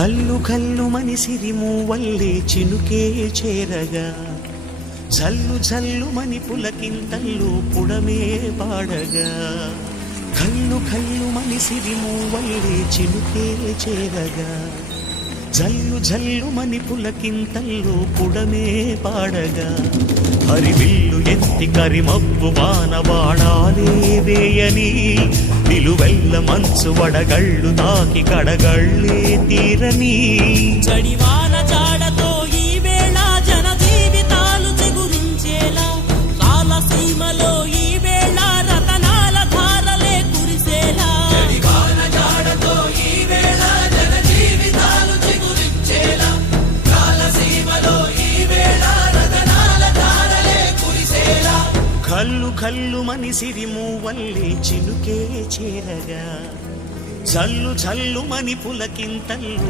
కల్లు కల్లు మని సిరిమూవల్లే చినుకే చేరగా జల్లు జల్లు మని పులకింతల్లు పుడమే పాడగా కల్లు కల్లు మని సిరిమూవల్లే చినుకే చేరగా జల్లు జల్లు మని పులకింతల్లు పుడమే పాడగా హరివిల్లు ఎత్తి కరిమబ్బు వానవాడాలే వేయని నిలువెల్ల మంచు వడగళ్ళు తాకి కడగళ్ళే తీరని చడివాన జాడతో ఈ వేళ జన జీవితాలు చెగురించేలా రాలసీమలో ఈ వేళ రతనాల ధారలే కురిసేలా చడివాన జాడతో ఈ వేళ జన జీవితాలు చెగురించేలా రాలసీమలో ఈ వేళ రతనాల ధారలే కురిసేలా కల్లు కల్లు మని సిరిమూవల్లే చినుకే చేరగా జల్లు జల్లు మని పులకింతల్లు